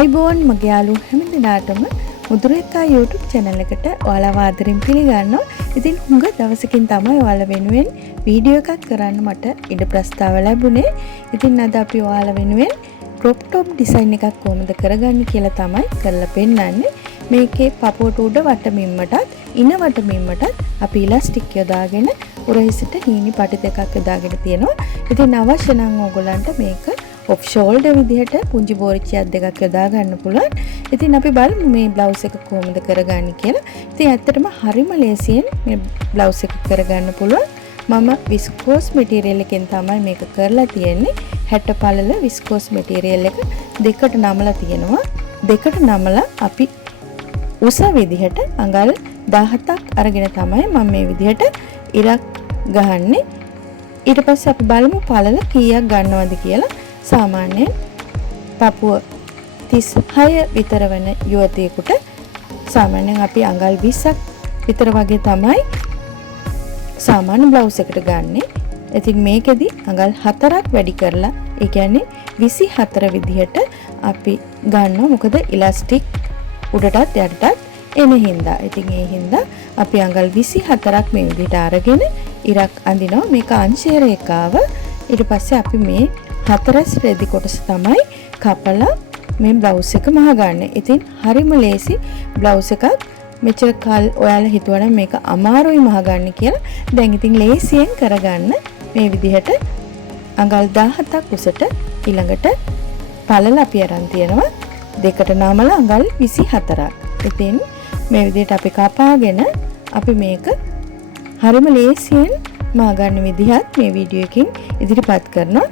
අයිබෝන් මගේ යාළුවෝ හැම දිනාටම මුදුරේකා YouTube channel එකට ඔයාලව ආදරෙන් පිළිගන්නවා. ඉතින් හුඟ දවසකින් තමයි ඔයාලා වෙනුවෙන් වීඩියෝ එකක් කරන්න මට ඉඩ ප්‍රස්තාව ලැබුණේ. ඉතින් අද අපි ඔයාලා වෙනුවෙන් crop top design එකක් කොහොමද කරගන්නේ කියලා තමයි කරලා පෙන්නන්නේ. මේකේ පපුවට උඩ වටමින්මටත් ඉන වටමින්මටත් අපි ඉලාස්ටික් යොදාගෙන උරහිසට හීනි පටි දෙකක් යොදාගෙන තියෙනවා. ඉතින් අවශ්‍ය නම් ඕගොල්ලන්ට මේක ඔෆ් ෂෝල්ඩර් විදිහට පුංචි බෝරිච්චියක් දෙකක් යොදා ගන්න පුළුවන්. ඉතින් අපි බලමු මේ බ්ලවුස් එක කොහොමද කරගන්නේ කියලා. ඉතින් ඇත්තටම හරිම ලේසියෙන් මේ බ්ලවුස් එක කරගන්න පුළුවන්. මම විස්කෝස් මැටීරියල් එකෙන් තමයි මේක කරලා තියෙන්නේ. 60 පළල විස්කෝස් මැටීරියල් එක දෙකට නමලා තියෙනවා. දෙකට නමලා අපි උස විදිහට අඟල් 17ක් අරගෙන තමයි මම මේ විදිහට ඉරක් ගහන්නේ. ඊට පස්සේ අපි බලමු පළල කීයක් ගන්නවද කියලා. සාමාන්‍යයෙන් පපුව 36 විතර වෙන යුවතියෙකුට සාමාන්‍යයෙන් අපි අඟල් 20ක් විතර වගේ තමයි සාමාන්‍ය බ්ලවුස් එකට ගන්නෙ. ඉතින් මේකෙදි අඟල් 4ක් වැඩි කරලා ඒ කියන්නේ 24 විදිහට අපි ගන්නවා. මොකද ඉලාස්ටික් උඩටත් යටටත් එන හින්දා. ඉතින් ඒ හින්දා අපි අඟල් 24ක් මේ විදිහට අරගෙන ඉරක් අඳිනවා. මේක අංශය රේඛාව. ඊට පස්සේ අපි මේ හතරස් රෙදි කොටස තමයි කපලා මේ බ්ලවුස් එක මහගන්නේ. ඉතින් හරිම ලේසි බ්ලවුස් එකක්. මෙච්චර කල් ඔයාලා හිතුවනම් මේක අමාරුයි මහගන්න කියලා. දැන් ඉතින් ලේසියෙන් කරගන්න මේ විදිහට අඟල් 17ක් උසට ඊළඟට පළල අපි අරන් තියෙනවා. දෙකට නමලා අඟල් 24ක්. ඉතින් මේ විදිහට අපි කපාගෙන අපි මේක හරිම ලේසියෙන් මහගන්න විදිහත් මේ වීඩියෝ එකකින් ඉදිරිපත් කරනවා.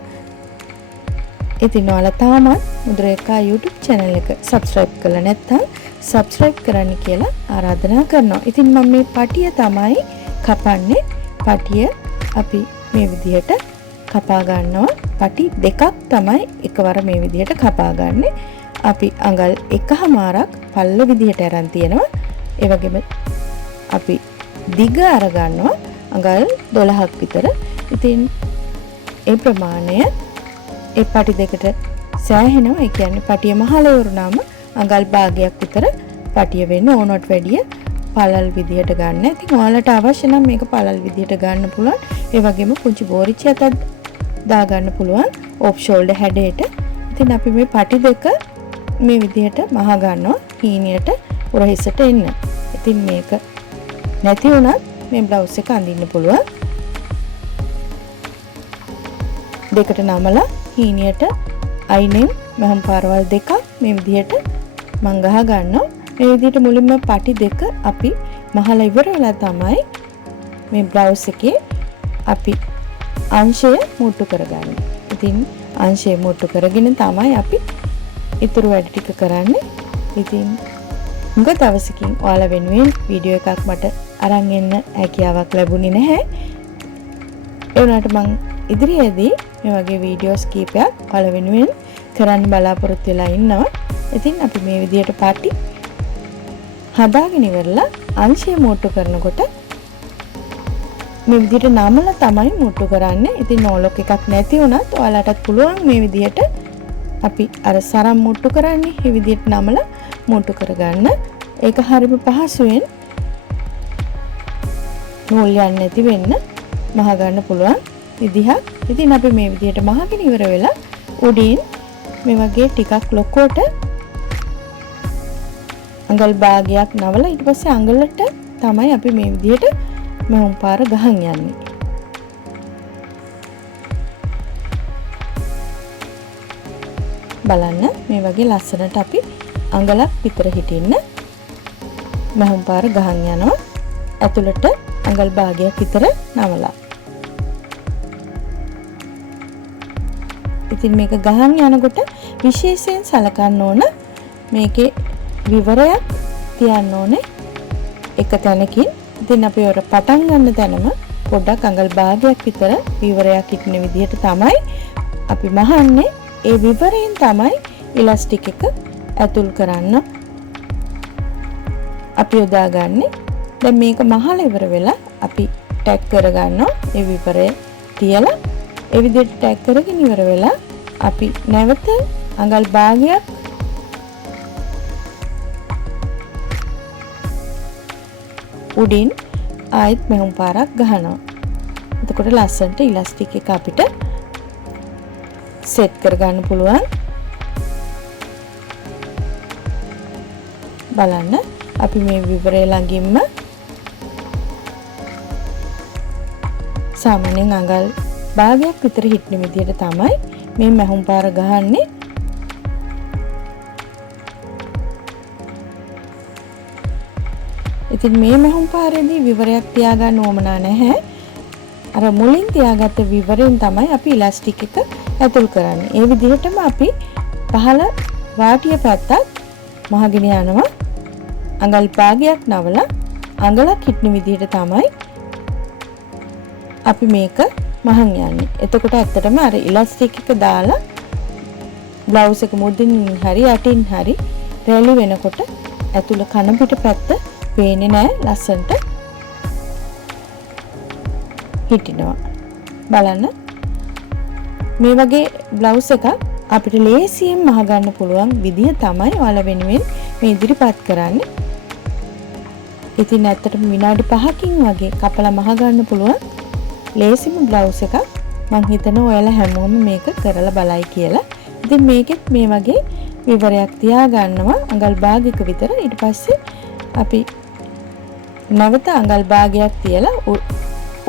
ඉතින් ඔයාලා තාමත් මුදුරේකා YouTube channel එක subscribe කරලා නැත්නම් subscribe කරන්න කියලා ආරාධනා කරනවා. ඉතින් මම මේ පටිය තමයි කපන්නේ. පටිය අපි මේ විදිහට කපා ගන්නවා. පටි දෙකක් තමයි එකවර මේ විදිහට කපා ගන්නෙ. අපි අඟල් 1මාරක් පල්ල විදිහට අරන් තියෙනවා. ඒ වගේම අපි දිග අර ගන්නවා අඟල් 12ක් විතර. ඉතින් ඒ ප්‍රමාණය ඒ පටි දෙකට සෑහෙනවා. ඒ කියන්නේ පටිය මහල වරුණාම අඟල් භාගයක් විතර පටිය වෙන්න ඕනට වැඩිය පළල් විදිහට ගන්න. ඉතින් ඔයාලට අවශ්‍ය නම් මේක පළල් විදිහට ගන්න පුළුවන්. ඒ වගේම පුංචි බෝරිච්චියක් දා ගන්න පුළුවන් ඔෆ් ෂෝල්ඩර් හැඩයට. ඉතින් අපි මේ පටි දෙක මේ විදිහට මහ ගන්නවා හීනියට උරහිසට එන්න. ඉතින් මේක නැති වුණත් මේ බ්ලවුස් එක අඳින්න පුළුවන්. දෙකට නමලා හීනියට අයිනෙන් මහම් පාරවල් දෙකක් මේ විදිහට මං ගහ ගන්නවා. මේ විදිහට මුලින්ම පටි දෙක අපි මහලා ඉවර වෙලා තමයි මේ බ්ලවුස් එකේ අපි අංශය මුට්ටු කරගන්නේ. ඉතින් අංශය මුට්ටු කරගෙන තමයි අපි ඊතුරු වැඩ ටික කරන්නේ. ඉතින් මුග දවසකින් ඔයාලා වෙනුවෙන් වීඩියෝ එකක් මට අරන් එන්න හැකියාවක් ලැබුණේ නැහැ. ඒ වුණාට මං ඉදිරියේදී මේ වගේ වීඩියෝස් කීපයක් ඔයාලා වෙනුවෙන් කරන්න බලාපොරොත්තු වෙලා ඉන්නවා. ඉතින් අපි මේ විදිහට පාටි හදාගෙන ඉවරලා අංශය මුට්ටු කරනකොට මේ විදිහට නමලා තමයි මුට්ටු කරන්නේ. ඉතින් නෝලොක් එකක් නැති වුණත් ඔයාලටත් පුළුවන් මේ විදිහට අපි අර සරම් මුට්ටු කරන්නේ මේ විදිහට නමලා මුට්ටු කරගන්න. ඒක හරිම පහසුවෙන් නූල් යන්නේ නැති වෙන්න මහ ගන්න පුළුවන් විදිහක්. ඉතින් අපි මේ විදිහට මහගෙන ඉවර වෙලා උඩින් මේ වගේ ටිකක් ලොකුවට අඟල් භාගයක් නවලා ඊට පස්සේ අඟලට තමයි අපි මේ විදිහට මහුම් පාර ගහන් යන්නේ. බලන්න මේ වගේ ලස්සනට අපි අඟලක් විතර හිටින්න මහුම් පාර ගහන් යනවා. ඇතුළට අඟල් භාගයක් විතර නවලා. ඉතින් මේක ගහන් යනකොට විශේෂයෙන් සලකන්න ඕන මේකේ විවරයක් තියන්න ඕනේ එක තැනකින්. ඉතින් අපි ඔර පටන් ගන්න තැනම පොඩ්ඩක් අඟල් භාගයක් විතර විවරයක් හිටින විදිහට තමයි අපි මහන්නේ. ඒ විවරයෙන් තමයි ඉලාස්ටික් එක ඇතුල් කරන්න අපි යොදාගන්නේ. දැන් මේක මහලා ඉවර වෙලා අපි ටැග් කරගන්නවා. ඒ විවරය තියලා ඒ විදිහට ටැග් කරගෙන ඉවර වෙලා අපි නැවත අඟල් භාගයක් උඩින් ආයෙත් මෙහුම් පාරක් ගහනවා. එතකොට ලස්සනට ඉලාස්ටික් එක අපිට සෙට් කරගන්න පුළුවන්. බලන්න අපි මේ විවරය ළඟින්ම සාමාන්‍යයෙන් අඟල් භාගයක් විතර හිටින විදිහට තමයි මේ මහුම් පාර ගහන්නේ. ඉතින් මේ මහුම් පාරේදී විවරයක් තියාගන්න ඕමනා නැහැ. අර මුලින් තියාගත්ත විවරයෙන් තමයි අපි ඉලාස්ටික් එක ඇතුල් කරන්නේ. ඒ විදිහටම අපි පහළ වාටිය පැත්තත් මහගෙන යනවා. අඟල් භාගයක් නවලා අඟලක් හිටින විදිහට තමයි අපි මේක මහන් යන්නේ. එතකොට ඇත්තටම අර ඉලාස්ටික් එක දාලා බ්ලවුස් එක මුදින් හරි යටින් හරි රැලි වෙනකොට ඇතුළ කන පිට පැත්ත පේන්නේ නැහැ. ලස්සනට හිටිනවා. බලන්න මේ වගේ බ්ලවුස් එකක් අපිට ලේසියෙන් මහ ගන්න පුළුවන් විදිය තමයි ඔයාලා වෙනුවෙන් මේ ඉදිරිපත් කරන්නේ. ඉතින් ඇත්තටම විනාඩි 5කින් වගේ කපලා මහ ගන්න පුළුවන් ලේසිම බ්ලවුස් එකක්. මම හිතනවා ඔයාලා හැමෝම මේක කරලා බලයි කියලා. ඉතින් මේකෙත් මේ වගේ විවරයක් තියා ගන්නවා අඟල් භාගයක විතර. ඊට පස්සේ අපි නැවත අඟල් භාගයක් තියලා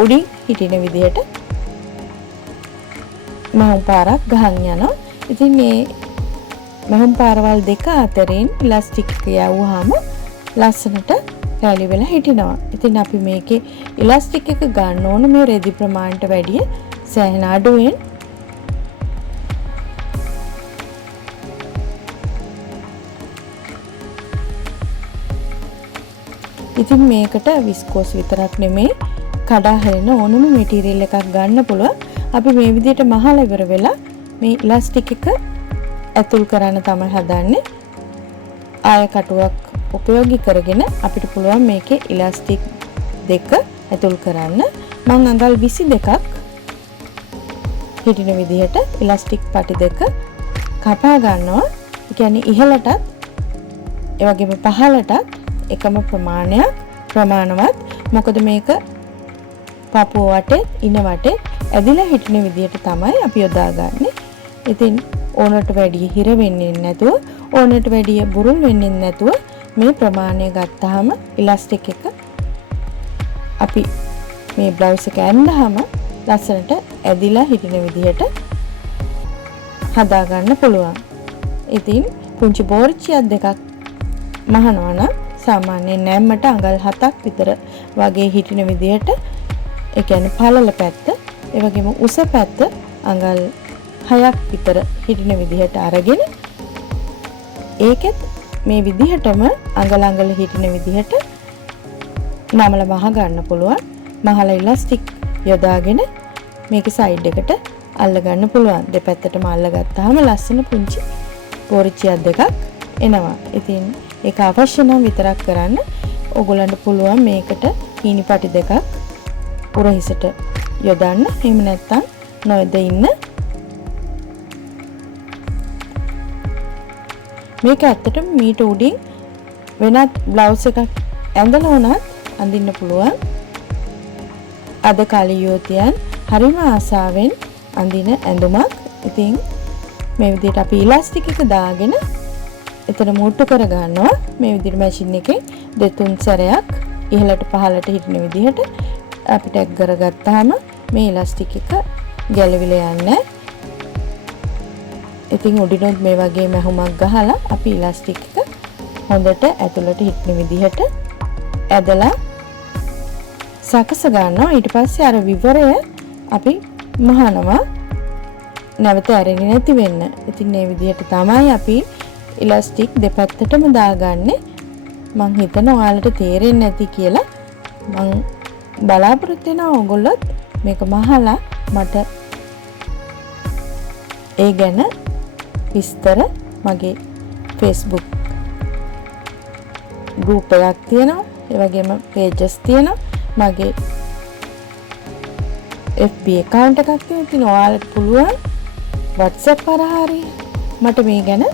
උඩින් හිටින විදිහට මහුම් පාරක් ගහන් යනවා. ඉතින් මේ මහුම් පාරවල් දෙක අතරින් ඉලාස්ටික් එක යවුවාම ලස්සනට රැලි වෙලා හිටිනවා. ඉතින් අපි මේකේ ඉලාස්ටික් එක ගන්න ඕන මේ රෙදි ප්‍රමාණයට වැඩිය සෑහෙන අඩුවෙන්. ඉතින් මේකට විස්කෝස් විතරක් නෙමෙයි කඩා හැලෙන ඕනම මැටීරියල් එකක් ගන්න පුළුවන්. අපි මේ විදිහට මහලා ඉවර වෙලා මේ ඉලාස්ටික් එක ඇතුල් කරන්න තමයි හදන්නේ. ආය කටුවක් උපයෝගී කරගෙන අපිට පුළුවන් මේකේ ඉලාස්ටික් දෙක ඇතුල් කරන්න. මම අඟල් 22ක් හිටින විදිහට ඉලාස්ටික් පටි දෙක කපා ගන්නවා. ඒ කියන්නේ ඉහළටත් ඒ වගේම පහළටත් එකම ප්‍රමාණවත්. මොකද මේක පපුව වටේ ඉන වටේ ඇදිලා හිටින විදිහට තමයි අපි යොදාගන්නේ. ඉතින් ඕනට වැඩිය හිර වෙන්නේ නැතුව ඕනට වැඩිය බුරුල් වෙන්නේ නැතුව මේ ප්‍රමාණය ගත්තාම ඉලාස්ටික් එක අපි මේ බ්ලවුස් එක ඇඳහම ලස්සනට ඇදිලා හිටින විදිහට හදා ගන්න පුළුවන්. ඉතින් පුංචි බෝරිච්චියක් දෙකක් මහනවා නම් සාමාන්‍යයෙන් නැම්මට අඟල් 7ක් විතර වගේ හිටින විදිහට ඒ කියන්නේ පළල පැත්ත ඒ වගේම උස පැත්ත අඟල් 6ක් විතර හිටින විදිහට අරගෙන ඒකෙත් මේ විදිහටම අඟල හිටින විදිහට නමල මහ ගන්න පුළුවන්. මහලා ඉලාස්ටික් යොදාගෙන මේකේ සයිඩ් එකට අල්ල ගන්න පුළුවන්. දෙපැත්තටම අල්ලගත්තාම ලස්සන පුංචි පෝරිච්චියක් දෙකක් එනවා. ඉතින් ඒක අවශ්‍ය නම් විතරක් කරන්න. ඕගොල්ලන්ට පුළුවන් මේකට හීනි පටි දෙකක් උරහිසට යොදන්න. එහෙම නැත්නම් නොයද ඉන්න. මේක ඇත්තටම මීට උඩින් වෙනත් බ්ලවුස් එකක් ඇඳලා උනත් අඳින්න පුළුවන්. අද කලියෝතියන් හරිම ආසාවෙන් අඳින ඇඳුමක්. ඉතින් මේ විදිහට අපි ඉලාස්ටික් එක දාගෙන එතන මුට්ටු කර ගන්නවා. මේ විදිහට මැෂින් එකෙන් දෙතුන් සැරයක් ඉහළට පහළට හිටින විදිහට අපි ටැග් කරගත්තාම මේ ඉලාස්ටික් එක ගැලවිලා යන්නේ. ඉතින් උඩිනොත් මේ වගේ මැහුමක් ගහලා අපි ඉලාස්ටික් එක හොඳට ඇතුළට හිටින විදිහට ඇදලා සකස ගන්නවා. ඊට පස්සේ අර විවරය අපි මහනවා නැවත ඇරෙන්නේ නැති වෙන්න. ඉතින් මේ විදිහට තමයි අපි ඉලාස්ටික් දෙපැත්තටම දාගන්නේ. මං හිතනවා ඔයාලට තේරෙන්නේ නැති කියලා. මං බලාපොරොත්තු වෙනවා ඔයගොල්ලොත් මේක මහලා මට ඒ ගැන විස්තර මගේ Facebook group එකක් තියෙනවා. ඒ වගේම pages තියෙනවා. මගේ FB account එකක් තියෙනවා. ඉතින් ඔයාලට පුළුවන් WhatsApp කරා හරි මට මේ ගැන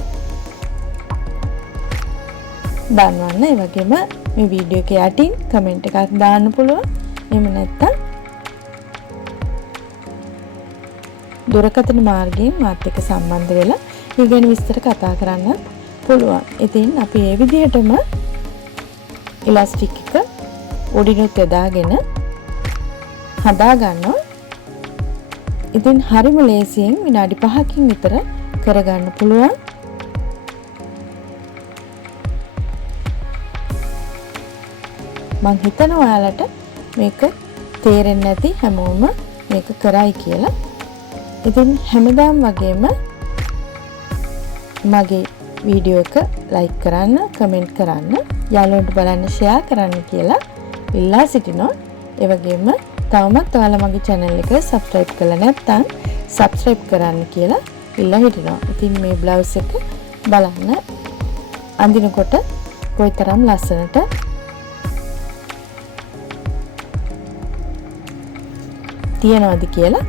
දන්වන්න. ඒ වගේම මේ වීඩියෝ එක යටින් කමෙන්ට් එකක් දාන්න පුළුවන්. එහෙම නැත්නම් දුරකථන මාර්ගයෙන් මාත් එක්ක සම්බන්ධ වෙලා මේ ගැන විස්තර කතා කරන්නත් පුළුවන්. ඉතින් අපි මේ විදිහටම ඉලාස්ටික් එක උඩිනුත් යදාගෙන හදා ගන්නවා. ඉතින් හරිම ලේසියෙන් විනාඩි 5කින් විතර කරගන්න පුළුවන්. මං හිතනවා ඔයාලට මේක තේරෙන්නේ නැති හැමෝම මේක කරයි කියලා. ඉතින් හැමදාම වගේම මගේ වීඩියෝ එක ලයික් කරන්න, කමෙන්ට් කරන්න, යාළුවන්ට බලන්න ෂෙයා කරන්න කියලා ඉල්ලා සිටිනවා. ඒ වගේම තවමත් ඔයාලා මගේ channel එක subscribe කරලා නැත්නම් subscribe කරන්න කියලා ඉල්ලා හිටිනවා. ඉතින් මේ බ්ලවුස් එක බලන්න අඳිනකොට කොයිතරම් ලස්සනට තියනවාද කියලා.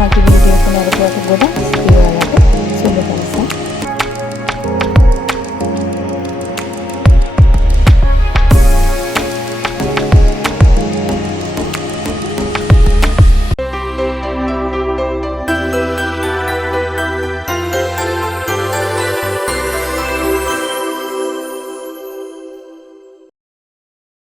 මගේ වීඩියෝ එක නරඹුවට ගොඩක් ස්තුතියි.